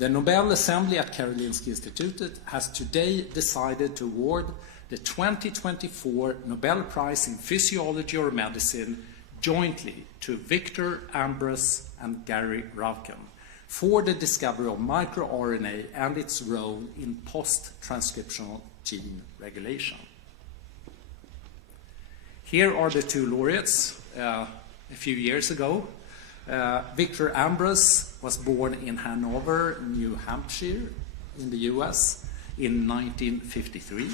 The Nobel Assembly at Karolinska Institutet has today decided to award the 2024 Nobel Prize in Physiology or Medicine jointly to Victor Ambros and Gary Ruvkun for the discovery of microRNA and its role in post-transcriptional gene regulation. Here are the two laureates a few years ago. Victor Ambros was born in Hanover, New Hampshire, in the US in 1953.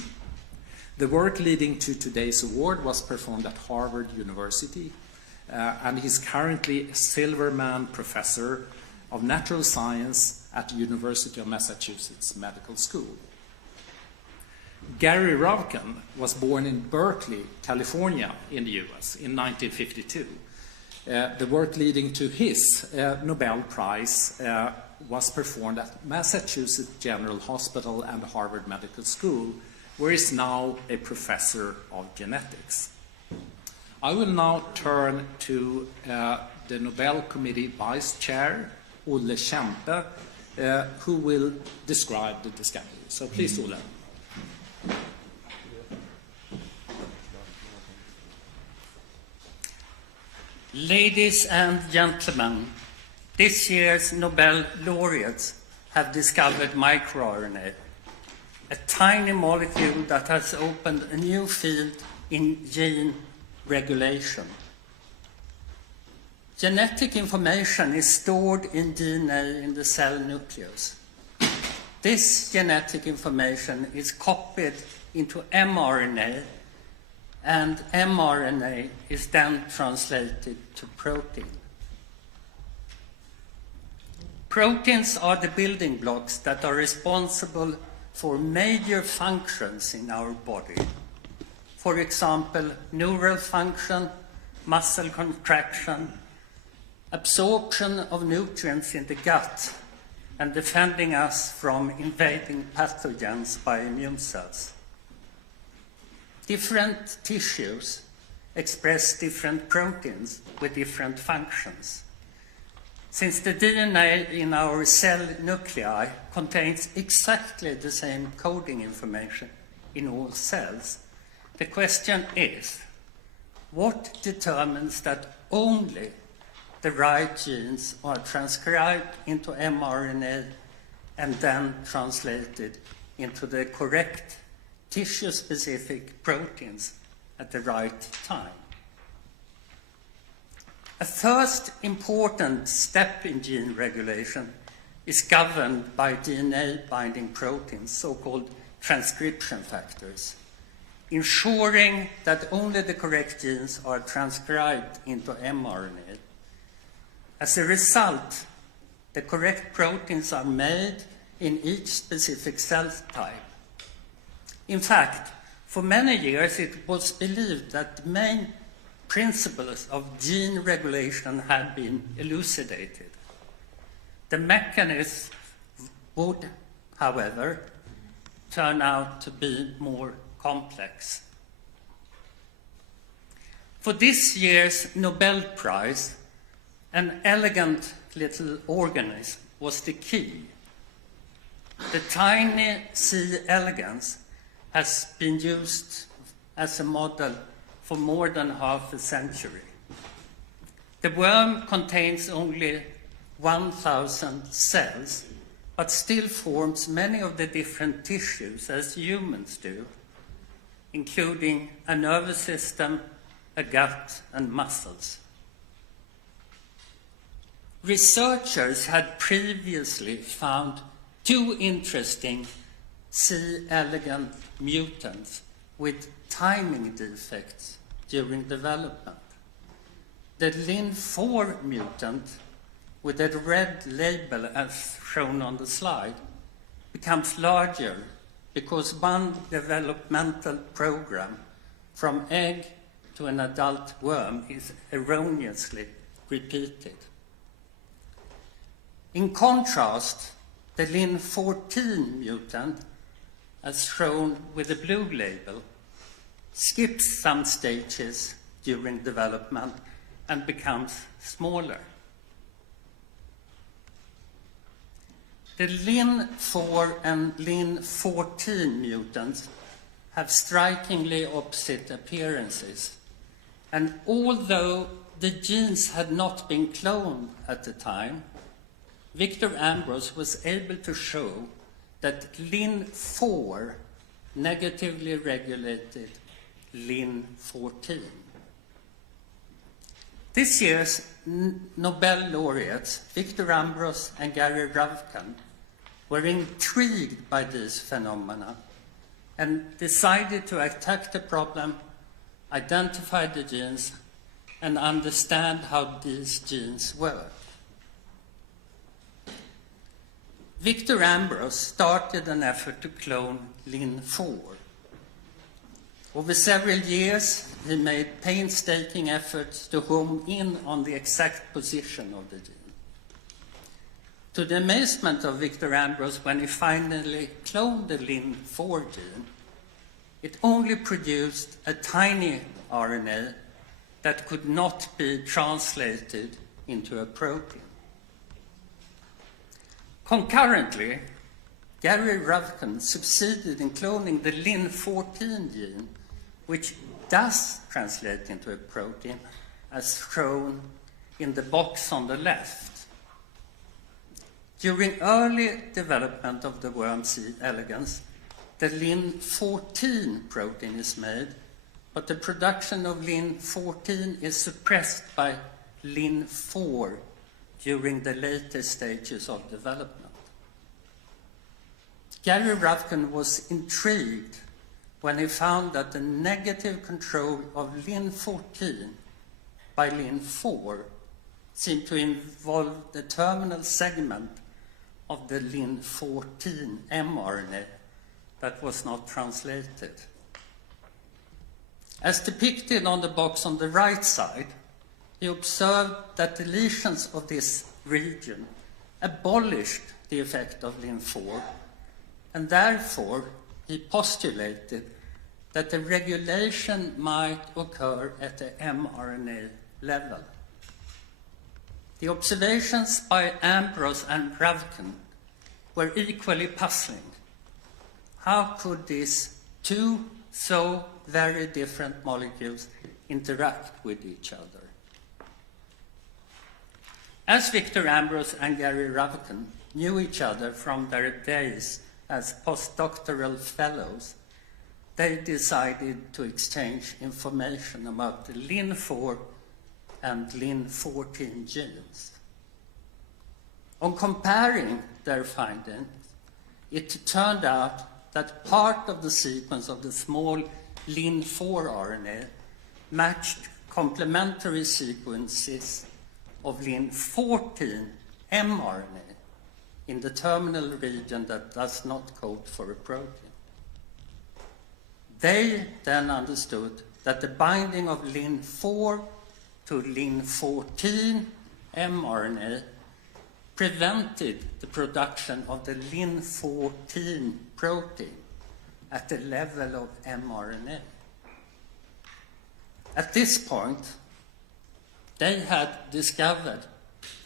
The work leading to today's award was performed at Harvard University, and he's currently a Silverman Professor of Natural Science at the University of Massachusetts Medical School. Gary Ruvkun was born in Berkeley, California, in the US in 1952. The work leading to his Nobel Prize was performed at Massachusetts General Hospital and Harvard Medical School, where he is now a professor of genetics. I will now turn to the Nobel Committee Vice Chair, Olle Kempe, who will describe the discovery. So please, Olle. Ladies and gentlemen, this year's Nobel laureates have discovered microRNA, a tiny molecule that has opened a new field in gene regulation. Genetic information is stored in DNA in the cell nucleus. This genetic information is copied into mRNA, and mRNA is then translated to protein. Proteins are the building blocks that are responsible for major functions in our body. For example, neural function, muscle contraction, absorption of nutrients in the gut, and defending us from invading pathogens by immune cells. Different tissues express different proteins with different functions. Since the DNA in our cell nuclei contains exactly the same coding information in all cells, the question is, what determines that only the right genes are transcribed into mRNA and then translated into the correct tissue-specific proteins at the right time? A first important step in gene regulation is governed by DNA-binding proteins, so-called transcription factors, ensuring that only the correct genes are transcribed into mRNA. As a result, the correct proteins are made in each specific cell type. In fact, for many years it was believed that the main principles of gene regulation had been elucidated. The mechanism would, however, turn out to be more complex. For this year's Nobel Prize, an elegant little organism was the key. The tiny C. elegans has been used as a model for more than half a century. The worm contains only 1,000 cells, but still forms many of the different tissues as humans do, including a nervous system, a gut, and muscles. Researchers had previously found two interesting C. elegans mutants with timing defects during development. The LIN4 mutant, with a red label as shown on the slide, becomes larger because one developmental program from egg to an adult worm is erroneously repeated. In contrast, the LIN14 mutant, as shown with the blue label, skips some stages during development and becomes smaller. The Lin4 and Lin14 mutants have strikingly opposite appearances, and although the genes had not been cloned at the time, Victor Ambros was able to show that Lin4 negatively regulated Lin14. This year's Nobel laureates, Victor Ambros and Gary Ruvkun, were intrigued by these phenomena and decided to attack the problem, identify the genes, and understand how these genes work. Victor Ambros started an effort to clone Lin4. Over several years, he made painstaking efforts to home in on the exact position of the gene. To the amazement of Victor Ambros, when he finally cloned the Lin4 gene, it only produced a tiny RNA that could not be translated into a protein. Concurrently, Gary Ruvkun succeeded in cloning the Lin14 gene, which does translate into a protein, as shown in the box on the left. During early development of the worm C. elegans, the Lin14 protein is made, but the production of Lin14 is suppressed by Lin4 during the later stages of development. Gary Ruvkun was intrigued when he found that the negative control of Lin14 by Lin4 seemed to involve the terminal segment of the Lin14 mRNA that was not translated. As depicted on the box on the right side, he observed that deletions of this region abolished the effect of Lin4, and therefore he postulated that the regulation might occur at the mRNA level. The observations by Ambros and Ruvkun were equally puzzling. How could these two so very different molecules interact with each other? As Victor Ambros and Gary Ruvkun knew each other from their days as postdoctoral fellows, they decided to exchange information about the Lin4 and Lin14 genes. On comparing their findings, it turned out that part of the sequence of the small Lin4 RNA matched complementary sequences of Lin14 mRNA in the terminal region that does not code for a protein. They then understood that the binding of Lin4 to Lin14 mRNA prevented the production of the Lin14 protein at the level of mRNA. At this point, they had discovered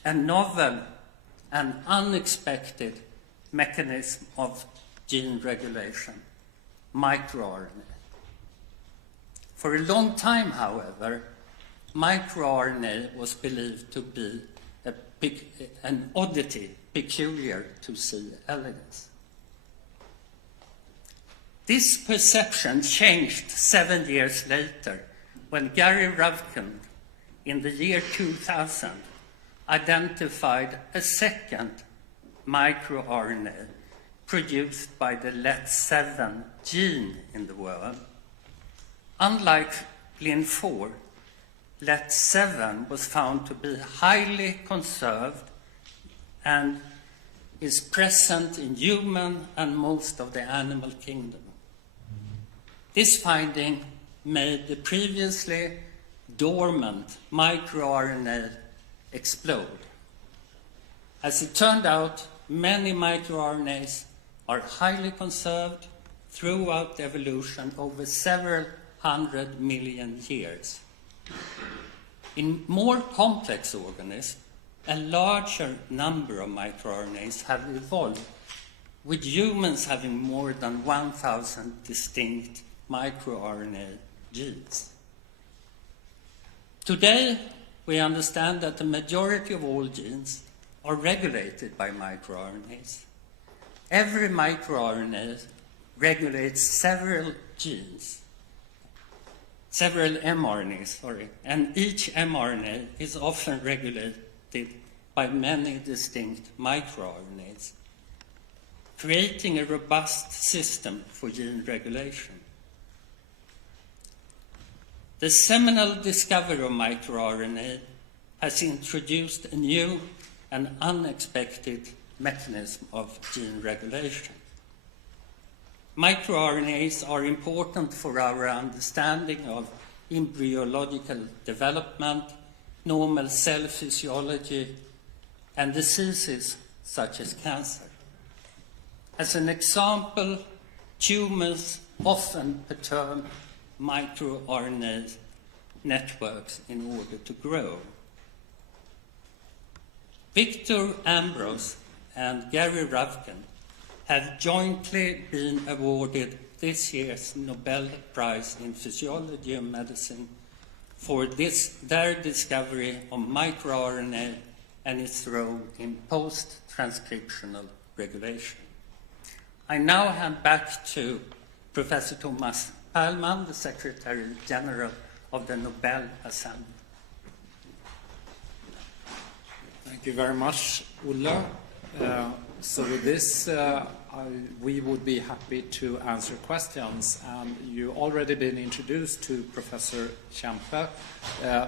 a novel and unexpected mechanism of gene regulation, microRNA. For a long time, however, microRNA was believed to be an oddity peculiar to C. elegans. This perception changed 7 years later when Gary Ruvkun, in the year 2000, identified a second microRNA produced by the LET7 gene in the worm. Unlike Lin4, LET7 was found to be highly conserved and is present in human and most of the animal kingdom. This finding made the previously dormant microRNA explode. As it turned out, many microRNAs are highly conserved throughout evolution over several 100 million years. In more complex organisms, a larger number of microRNAs have evolved, with humans having more than 1,000 distinct microRNA genes. Today, we understand that the majority of all genes are regulated by microRNAs. Every microRNA regulates several genes, several mRNAs, and each mRNA is often regulated by many distinct microRNAs, creating a robust system for gene regulation. The seminal discovery of microRNA has introduced a new and unexpected mechanism of gene regulation. MicroRNAs are important for our understanding of embryological development, normal cell physiology, and diseases such as cancer. As an example, tumors often perturb microRNA networks in order to grow. Victor Ambros and Gary Ruvkun have jointly been awarded this year's Nobel Prize in Physiology and Medicine for their discovery of microRNA and its role in post-transcriptional regulation. I now hand back to Professor Thomas Perlman, the Secretary General of the Nobel Assembly. Thank you very much, Ulla. So with this, we would be happy to answer questions. You've already been introduced to Professor Kempe,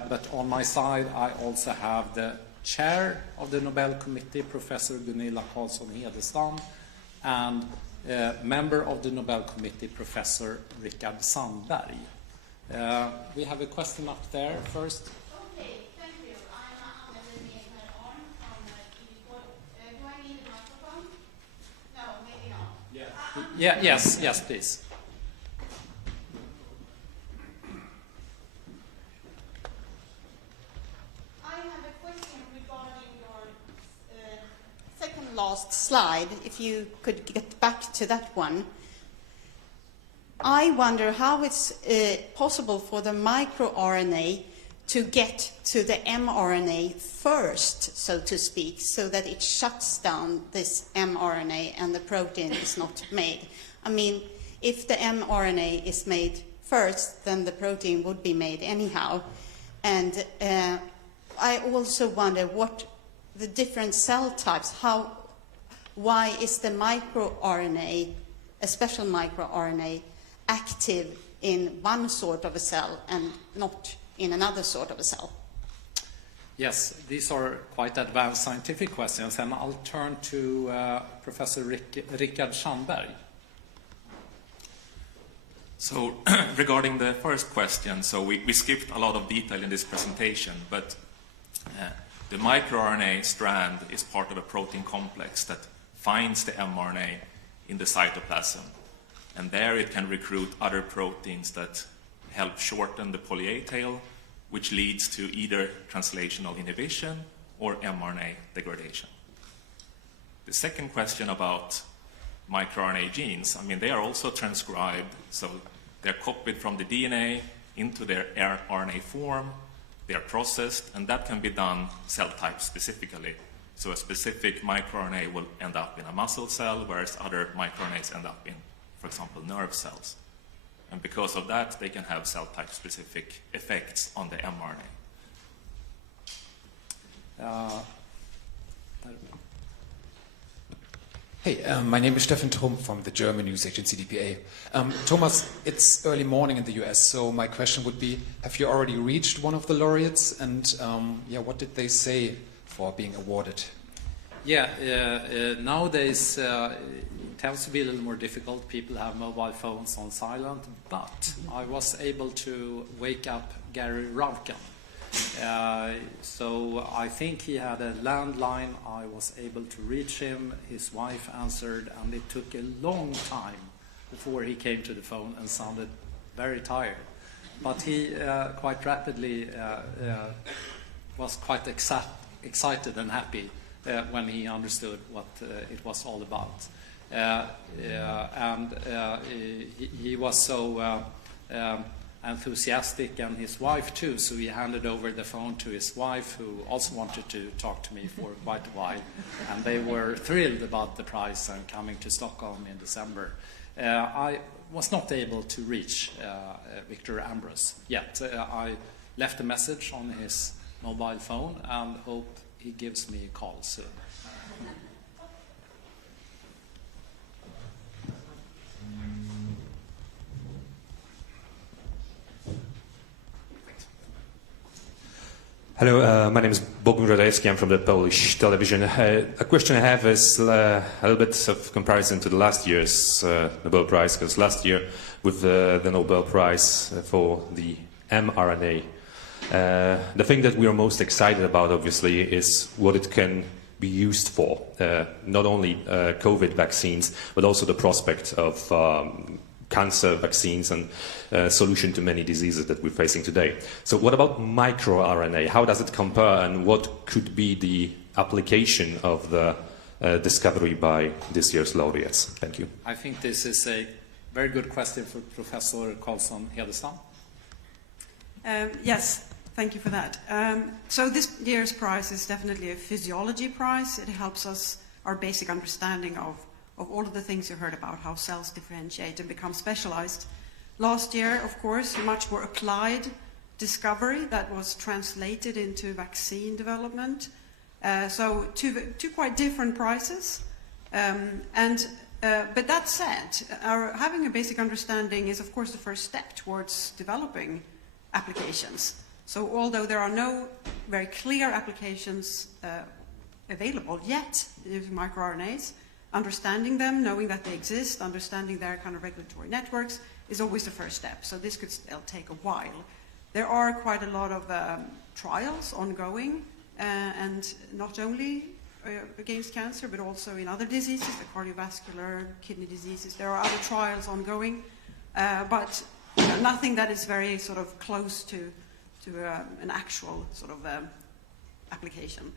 but on my side, I also have the chair of the Nobel Committee, Professor Gunilla Carlsson-Hedestam, and member of the Nobel Committee, Professor Rickard Sandberg. We have a question up there first. Okay, thank you. I'm Anna from do I need a microphone? No, maybe not. Yes, please. I have a question regarding your second last slide, if you could get back to that one. I wonder how it's possible for the microRNA to get to the mRNA first, so to speak, so that it shuts down this mRNA and the protein is not made. I mean, if the mRNA is made first, then the protein would be made anyhow. And I also wonder what the different cell types, why is the microRNA, a special microRNA, active in one sort of a cell and not in another sort of a cell? Yes, these are quite advanced scientific questions, and I'll turn to Professor Rickard Sandberg. So regarding the first question, so we skipped a lot of detail in this presentation, but the microRNA strand is part of a protein complex that finds the mRNA in the cytoplasm. And there it can recruit other proteins that help shorten the poly-A tail, which leads to either translational inhibition or mRNA degradation. The second question about microRNA genes, I mean, they are also transcribed, so they're copied from the DNA into their RNA form, they are processed, and that can be done cell type specifically. So a specific microRNA will end up in a muscle cell, whereas other microRNAs end up in, for example, nerve cells. And because of that, they can have cell type specific effects on the mRNA. Hey, my name is Steffen Trump from the German news agency DPA. Thomas, it's early morning in the US, so my question would be, have you already reached one of the laureates? And what did they say for being awarded? Nowadays it tends to be a little more difficult. People have mobile phones on silent, but I was able to wake up Gary Ruvkun. So I think he had a landline. I was able to reach him. His wife answered, and it took a long time before he came to the phone and sounded very tired. But he quite rapidly was quite excited and happy when he understood what it was all about. He was so enthusiastic, and his wife too, so he handed over the phone to his wife, who also wanted to talk to me for quite a while, and they were thrilled about the prize and coming to Stockholm in December. I was not able to reach Victor Ambros yet. I left a message on his mobile phone and hope he gives me a call soon. Hello, my name is Bogun Rodajewski. I'm from the Polish television. A question I have is a little bit of comparison to the last year's Nobel Prize, because last year with the Nobel Prize for the mRNA, the thing that we are most excited about, obviously, is what it can be used for. Not only COVID vaccines, but also the prospect of cancer vaccines and solution to many diseases that we're facing today. So what about microRNA? How does it compare, and what could be the application of the discovery by this year's laureates? Thank you. I think this is a very good question for Professor Karlsson-Hedestam. Yes, thank you for that. So this year's prize is definitely a physiology prize. It helps us, our basic understanding of all of the things you heard about, how cells differentiate and become specialized. Last year, of course, much more applied discovery that was translated into vaccine development. So two quite different prizes. But that said, having a basic understanding is, of course, the first step towards developing applications. So although there are no very clear applications available yet with microRNAs, understanding them, knowing that they exist, understanding their kind of regulatory networks is always the first step. So this could still take a while. There are quite a lot of trials ongoing, and not only against cancer, but also in other diseases, the cardiovascular, kidney diseases. There are other trials ongoing, but nothing that is very sort of close to an actual sort of application.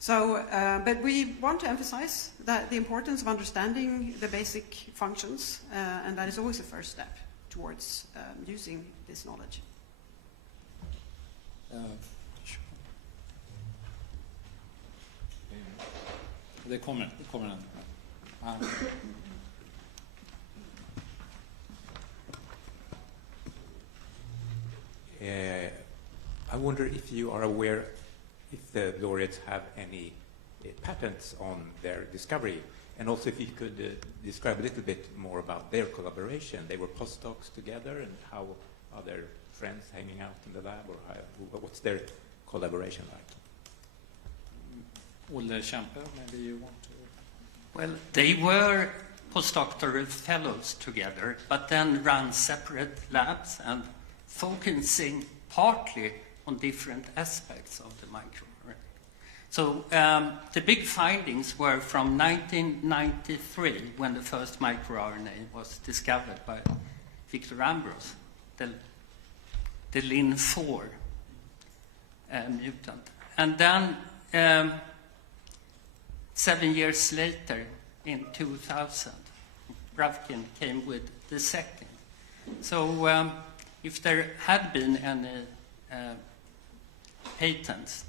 So, but we want to emphasize that the importance of understanding the basic functions, and that is always the first step towards using this knowledge. Det kommer den. I wonder if you are aware if the laureates have any patents on their discovery, and also if you could describe a little bit more about their collaboration. They were postdocs together, and how are their friends hanging out in the lab, or what's their collaboration like? Olle Kempe, maybe you want to... Well, they were postdoctoral fellows together, but then ran separate labs and focusing partly on different aspects of the microRNA. So the big findings were from 1993, when the first microRNA was discovered by Victor Ambros, the Lin4 mutant. And then 7 years later, in 2000, Ruvkun came with the second. So if there had been any patents,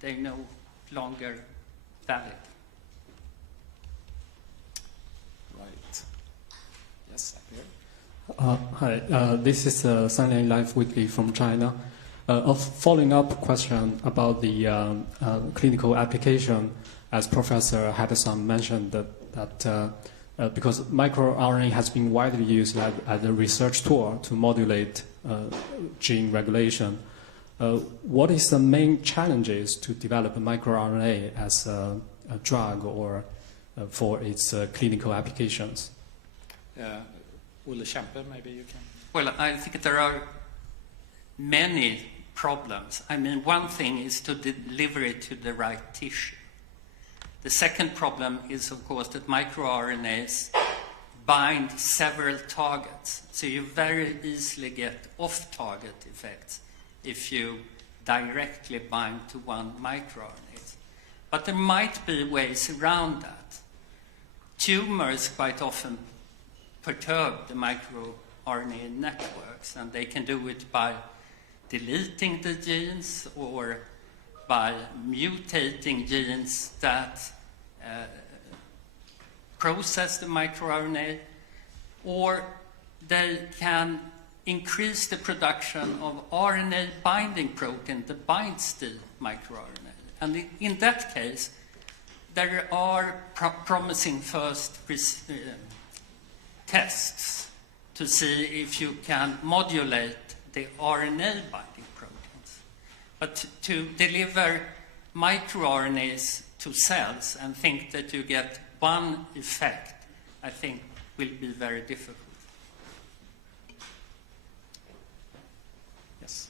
they're no longer valid. Right. Yes, up here. Hi, this is Sunday Life Weekly from China. A following up question about the clinical application, as Professor Hedestam mentioned, that because microRNA has been widely used as a research tool to modulate gene regulation, what is the main challenges to develop a microRNA as a drug or for its clinical applications? Olle Kempe, maybe you can... Well, I think there are many problems. I mean, one thing is to deliver it to the right tissue. The second problem is, of course, that microRNAs bind several targets, so you very easily get off-target effects if you directly bind to one microRNA. But there might be ways around that. Tumors quite often perturb the microRNA networks, and they can do it by deleting the genes or by mutating genes that process the microRNA, or they can increase the production of RNA binding protein that binds the microRNA. And in that case, there are promising first tests to see if you can modulate the RNA binding proteins. But to deliver microRNAs to cells and think that you get one effect, I think will be very difficult. Yes.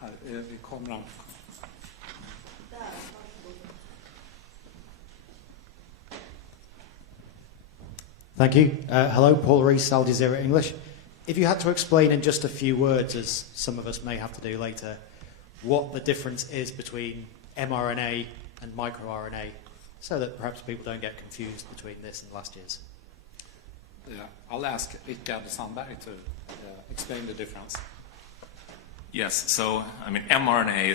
Här är kameran. Thank you. Hello, Paul Rees, Al Jazeera English. If you had to explain in just a few words, as some of us may have to do later, what the difference is between mRNA and microRNA, so that perhaps people don't get confused between this and last year's. I'll ask Rickard Sandberg to explain the difference. Yes, so I mean mRNA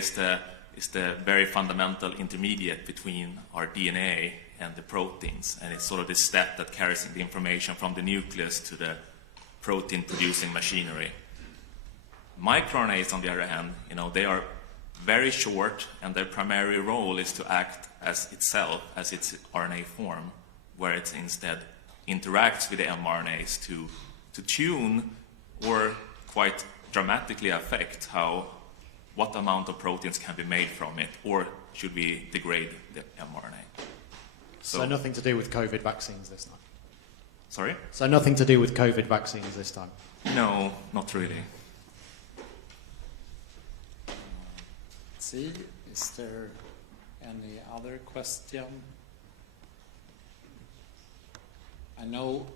is the very fundamental intermediate between our DNA and the proteins, and it's sort of the step that carries the information from the nucleus to the protein-producing machinery. MicroRNAs, on the other hand, they are very short, and their primary role is to act as itself, as its RNA form, where it instead interacts with the mRNAs to tune or quite dramatically affect what amount of proteins can be made from it, or should we degrade the mRNA. So nothing to do with COVID vaccines this time? Sorry? So nothing to do with COVID vaccines this time? No, not really. Let's see, is there any other question? I know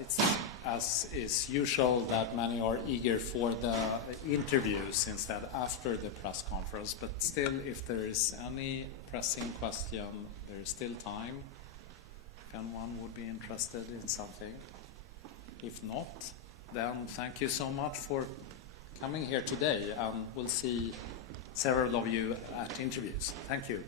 it's, as is usual, that many are eager for the interviews instead after the press conference, but still, if there is any pressing question, there is still time. If anyone would be interested in something. If not, then thank you so much for coming here today, and we'll see several of you at interviews. Thank you.